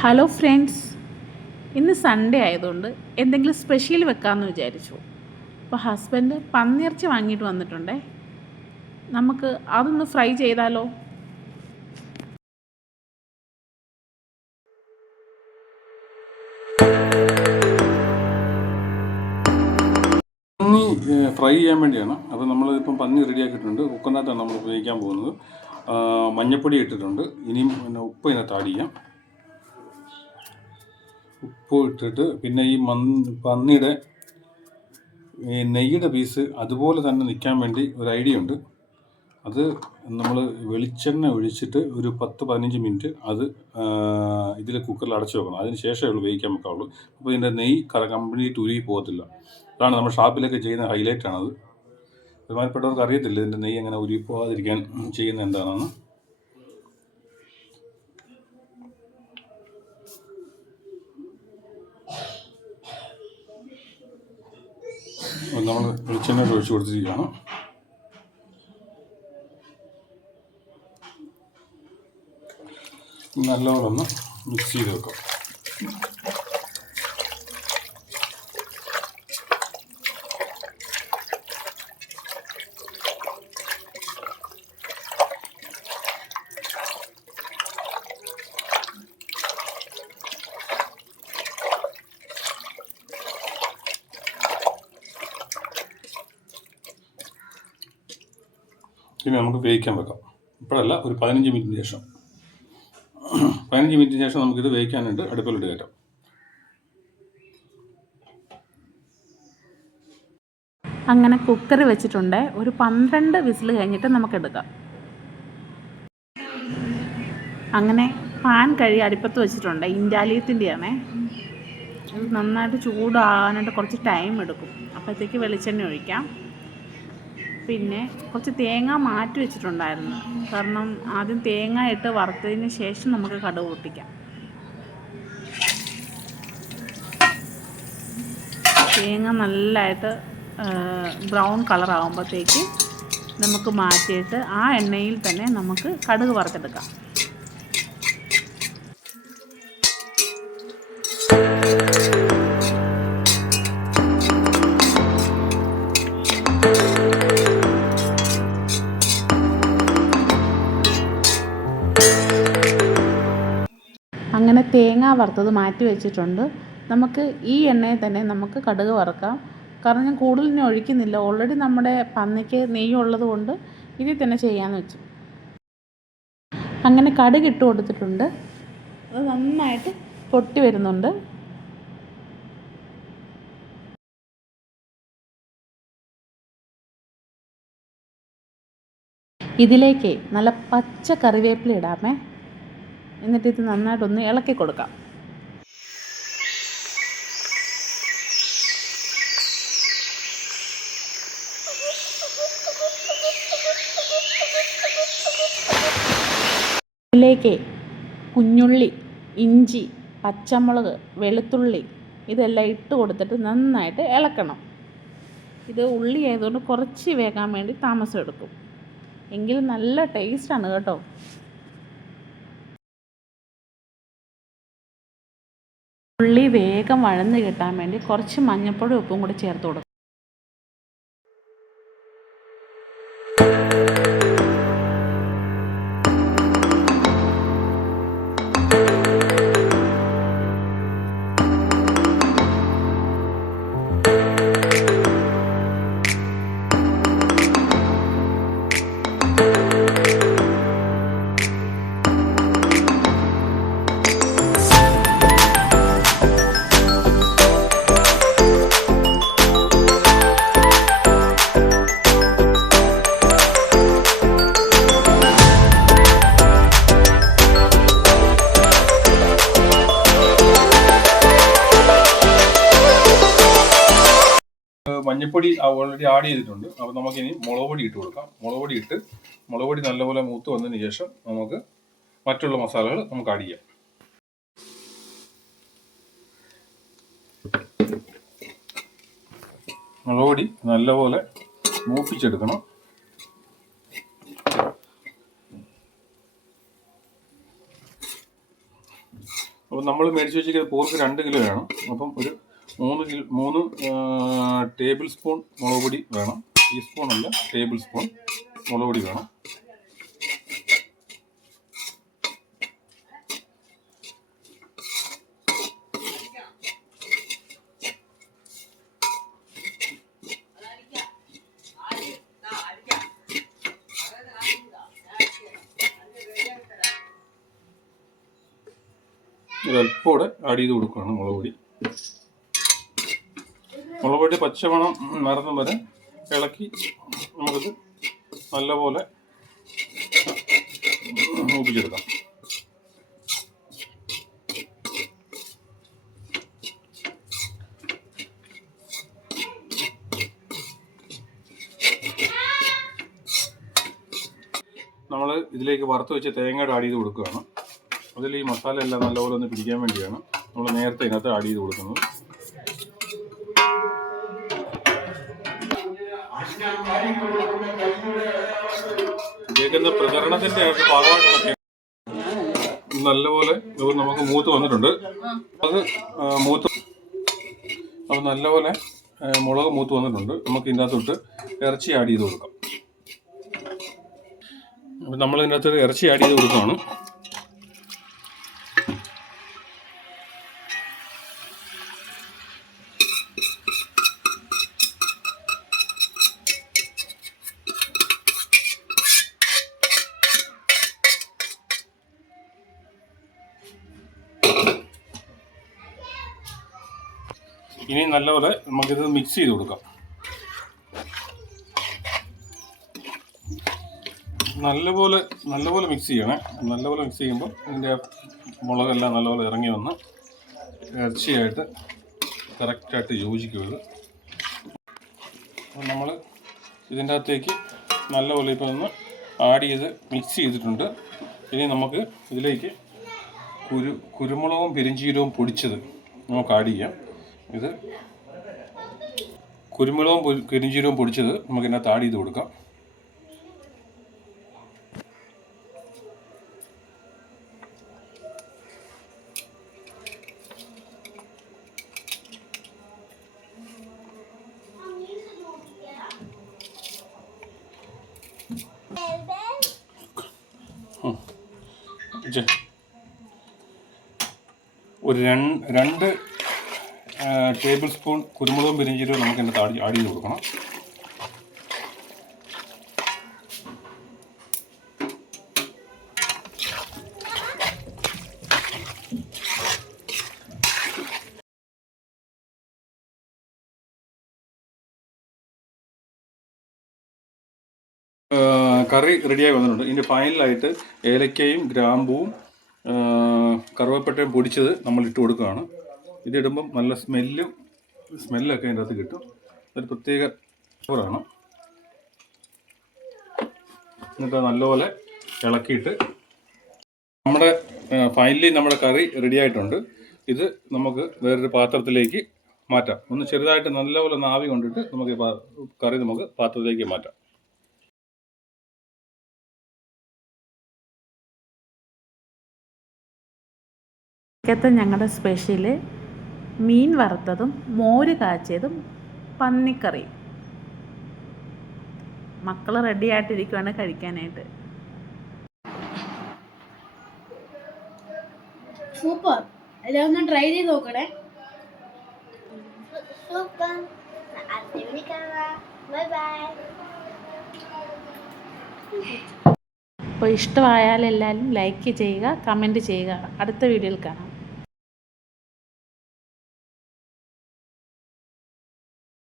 Hello friends ഇന്ന് Sunday ആയതുകൊണ്ട് എന്തെങ്കിലും സ്പെഷ്യൽ വെക്കാമെന്ന് വിചാരിച്ചു. അപ്പോൾ ഹസ്ബൻഡ് പന്നിയിറച്ചി വാങ്ങിയിട്ട് വന്നിട്ടുണ്ടേ. നമുക്ക് അതൊന്ന് ഫ്രൈ ചെയ്താലോ? പന്നി ഫ്രൈ ചെയ്യാൻ വേണ്ടിയാണ്. അപ്പോൾ നമ്മൾ ഇപ്പം പന്നി റെഡിയാക്കിയിട്ടുണ്ട് കുക്കറിനകത്താണ് നമ്മൾ ഉപയോഗിക്കാൻ പോകുന്നത്. മഞ്ഞപ്പൊടി ഇട്ടിട്ടുണ്ട്. ഇനിയും പിന്നെ ഉപ്പ് ഇതിനകത്ത് ആഡ് ചെയ്യാം. ഉപ്പ് ഇട്ടിട്ട് പിന്നെ ഈ മന് പന്നിയുടെ ഈ നെയ്യുടെ പീസ് അതുപോലെ തന്നെ നിൽക്കാൻ വേണ്ടി ഒരു ഐഡിയ ഉണ്ട്. അത് നമ്മൾ വെളിച്ചെണ്ണ ഒഴിച്ചിട്ട് ഒരു പത്ത് പതിനഞ്ച് മിനിറ്റ് അത് ഇതിൽ കുക്കറിൽ അടച്ചു വെക്കണം. അതിന് ശേഷമേ ഉള്ളൂ വേവിക്കാൻ വെക്കാവുള്ളൂ. അപ്പോൾ ഇതിന്റെ നെയ്യ് കംപ്ലീറ്റ് ഉരുകി പോകത്തില്ല. അതാണ് നമ്മൾ ഷാപ്പിലൊക്കെ ചെയ്യുന്ന ഹൈലൈറ്റ് ആണത് ബഹുമാനപ്പെട്ടവർക്ക് അറിയത്തില്ല ഇതിന്റെ നെയ്യ് എങ്ങനെ ഉരുകി പോകാതിരിക്കാൻ ചെയ്യുന്ന എന്താണെന്ന്. നമ്മൾ വെളിച്ചെണ്ണ ഒഴിച്ച് കൊടുത്തിരിക്കുകയാണ്. ഒന്ന് മിക്സ് ചെയ്ത് വെക്കാം. ഇനി നമുക്ക് വേവിക്കാൻ വെക്കാം. ഇപ്പോഴല്ല ഒരു പതിനഞ്ച് മിനിറ്റിന് ശേഷം. പതിനഞ്ച് മിനിറ്റിന് ശേഷം നമുക്കിത് വേവിക്കാനുണ്ട് അടുപ്പിലിട്ട് കയറ്റാം. അങ്ങനെ കുക്കർ വെച്ചിട്ടുണ്ട്. ഒരു പന്ത്രണ്ട് വിസിൽ കഴിഞ്ഞിട്ട് നമുക്ക് എടുക്കാം അങ്ങനെ പാൻ കഴി അടുപ്പത്ത് വെച്ചിട്ടുണ്ട്. ഇൻഡാലിയത്തിന്റെയാണേ നന്നായിട്ട് ചൂടാകാനായിട്ട് കുറച്ച് ടൈം എടുക്കും. അപ്പോഴത്തേക്ക് വെളിച്ചെണ്ണ ഒഴിക്കാം. പിന്നെ കുറച്ച് തേങ്ങ മാറ്റി വെച്ചിട്ടുണ്ടായിരുന്നു. കാരണം ആദ്യം തേങ്ങ ഇട്ട് വറുത്തതിന് ശേഷം നമുക്ക് കടുക് പൊട്ടിക്കാം. തേങ്ങ നല്ലതായിട്ട് ബ്രൗൺ കളർ ആകുമ്പോഴത്തേക്ക് നമുക്ക് മാറ്റിയിട്ട് ആ എണ്ണയിൽ തന്നെ നമുക്ക് കടുക് വറുത്തെടുക്കാം. തേങ്ങ വറുത്തത് മാറ്റി വെച്ചിട്ടുണ്ട്. നമുക്ക് ഈ എണ്ണയിൽ തന്നെ നമുക്ക് കടുക് വറുക്കാം. കാരണം ഞാൻ കൂടുതൽ ഒഴിക്കുന്നില്ല. ഓൾറെഡി നമ്മുടെ പന്നിക്ക് നെയ്യ് ഉള്ളത് കൊണ്ട് ഇതിൽ തന്നെ ചെയ്യാമെന്ന് വെച്ചു. അങ്ങനെ കടുക് ഇട്ട് കൊടുത്തിട്ടുണ്ട്. അത് നന്നായിട്ട് പൊട്ടി വരുന്നുണ്ട്. ഇതിലേക്ക് നല്ല പച്ച കറിവേപ്പില ഇടാമേ. എന്നിട്ട് ഇത് നന്നായിട്ടൊന്ന് ഇളക്കി കൊടുക്കാം. ഇതിലേക്ക് കുഞ്ഞുള്ളി ഇഞ്ചി പച്ചമുളക് വെളുത്തുള്ളി ഇതെല്ലാം ഇട്ട് കൊടുത്തിട്ട് നന്നായിട്ട് ഇളക്കണം. ഇത് ഉള്ളി ആയതുകൊണ്ട് കുറച്ച് വേകാൻ വേണ്ടി താമസം എടുക്കും. എങ്കിലും നല്ല ടേസ്റ്റാണ് കേട്ടോ. ഉള്ളി വേഗം വഴന്ന് കിട്ടാൻ വേണ്ടി കുറച്ച് മഞ്ഞൾപ്പൊടി ഉപ്പും കൂടി ചേർത്ത് കൊടുക്കും മഞ്ഞപ്പൊടി ഓൾറെഡി ആഡ് ചെയ്തിട്ടുണ്ട്. അപ്പോൾ നമുക്കിനി മുളക് പൊടി ഇട്ട് കൊടുക്കാം. മുളക് പൊടി ഇട്ട് മുളക് പൊടി നല്ലപോലെ മൂത്ത് വന്നതിന് ശേഷം നമുക്ക് മറ്റുള്ള മസാലകൾ നമുക്ക് ആഡ് ചെയ്യാം. മുളക് പൊടി നല്ലപോലെ മൂപ്പിച്ചെടുക്കണം. അപ്പോൾ നമ്മൾ മേടിച്ച് വെച്ചിരിക്കുന്നത് പോർക്ക് രണ്ട് കിലോ വേണം. അപ്പം ഒരു മൂന്ന് മൂന്ന് ടേബിൾ സ്പൂൺ മുളക് പൊടി വേണം. ടീസ്പൂൺ അല്ല ടേബിൾ സ്പൂൺ മുളക് പൊടി വേണം. ഒരല്പോടെ ആഡ് ചെയ്ത് കൊടുക്കുകയാണ് മുളക് പൊടി. മുളക് പൊടി പച്ചമണം മറന്നും വരെ ഇളക്കി നമുക്കിത് നല്ലപോലെ മൂപ്പിച്ചെടുക്കാം. നമ്മൾ ഇതിലേക്ക് വറുത്ത് വെച്ച് തേങ്ങയുടെ ആഡ് ചെയ്ത് കൊടുക്കുകയാണ്. അതിൽ ഈ മസാല എല്ലാം നല്ലപോലെ ഒന്ന് പിടിക്കാൻ വേണ്ടിയാണ് നമ്മൾ നേരത്തെ ഇതിനകത്ത് ആഡ് ചെയ്ത് കൊടുക്കുന്നത്. കേൾക്കുന്ന പ്രചരണത്തിന്റെ ഒരു ഭാഗമായിട്ടാണ് നല്ലപോലെ നമുക്ക് മൂത്ത് വന്നിട്ടുണ്ട്. അത് മൂത്ത് അത് നല്ലപോലെ മുളക് മൂത്ത് വന്നിട്ടുണ്ട്. നമുക്ക് ഇതിനകത്തോട്ട് ഇറച്ചി ആഡ് ചെയ്ത് കൊടുക്കാം. അപ്പം നമ്മൾ ഇതിനകത്ത് ഇറച്ചി ആഡ് ചെയ്ത് കൊടുക്കുകയാണ്. ഇനി നല്ലപോലെ നമുക്കിത് മിക്സ് ചെയ്ത് കൊടുക്കാം. നല്ലപോലെ നല്ലപോലെ മിക്സ് ചെയ്യണേ. നല്ലപോലെ മിക്സ് ചെയ്യുമ്പോൾ ഇതിന്റെ മുളകെല്ലാം നല്ലപോലെ ഇറങ്ങി വന്ന് ഇറച്ചിയായിട്ട് കറക്റ്റായിട്ട് യോജിക്കും ഇത് അപ്പം നമ്മൾ ഇതിന്റെ അകത്തേക്ക് നല്ലപോലെ ഇപ്പോൾ ഒന്ന് ആഡ് ചെയ്ത് മിക്സ് ചെയ്തിട്ടുണ്ട്. ഇനി നമുക്ക് ഇതിലേക്ക് കുരു കുരുമുളകും പെരിഞ്ചീരവും പൊടിച്ചത് നമുക്ക് ആഡ് ചെയ്യാം. ഇത് കുരുമുളകും കരിഞ്ചീരവും പൊടിച്ചത് നമുക്ക് ഇതിനകത്ത് ആഡ് ചെയ്ത് കൊടുക്കാം. ഒരു രണ്ട് ടേബിൾ സ്പൂൺ കുരുമുളകും പെരിഞ്ചീരവും നമുക്ക് ഇതിനകത്ത് ആഡ് ആഡ് ചെയ്ത് കൊടുക്കണം. കറി റെഡിയായി വന്നിട്ടുണ്ട്. ഇതിന്റെ ഫൈനലായിട്ട് ഏലക്കയും ഗ്രാമ്പൂവും കറുവപ്പട്ടയും പൊടിച്ചത് നമ്മൾ ഇട്ട് കൊടുക്കുകയാണ്. ഇതിടുമ്പം നല്ല സ്മെല്ലും സ്മെല്ലൊക്കെ അതിന്റെ അകത്ത് കിട്ടും. ഒരു പ്രത്യേക ഫ്ലേവറാണ്. എന്നിട്ട് നല്ലപോലെ ഇളക്കിയിട്ട് നമ്മുടെ ഫൈനലി നമ്മുടെ കറി റെഡി ആയിട്ടുണ്ട്. ഇത് നമുക്ക് വേറൊരു പാത്രത്തിലേക്ക് മാറ്റാം. ഒന്ന് ചെറുതായിട്ട് നല്ലപോലെ ഒന്ന് ആവി കൊണ്ടിട്ട് നമുക്ക് കറി നമുക്ക് പാത്രത്തിലേക്ക് മാറ്റാം. ഞങ്ങളുടെ സ്പെഷ്യൽ മീൻ വറുത്തതും മോര് കാച്ചിയതും പന്നിക്കറിയും മക്കൾ റെഡി ആയിട്ടിരിക്കുവാണ് കഴിക്കാനായിട്ട്. സൂപ്പർ എല്ലാം ഒന്ന് ട്രൈ ചെയ്ത് നോക്കണേ. സൂപ്പർ ബൈ ബൈ അപ്പോൾ ഇഷ്ടമായാൽ എല്ലാവരും ലൈക്ക് ചെയ്യുക കമന്റ് ചെയ്യുക. അടുത്ത വീഡിയോയിൽ കാണാം.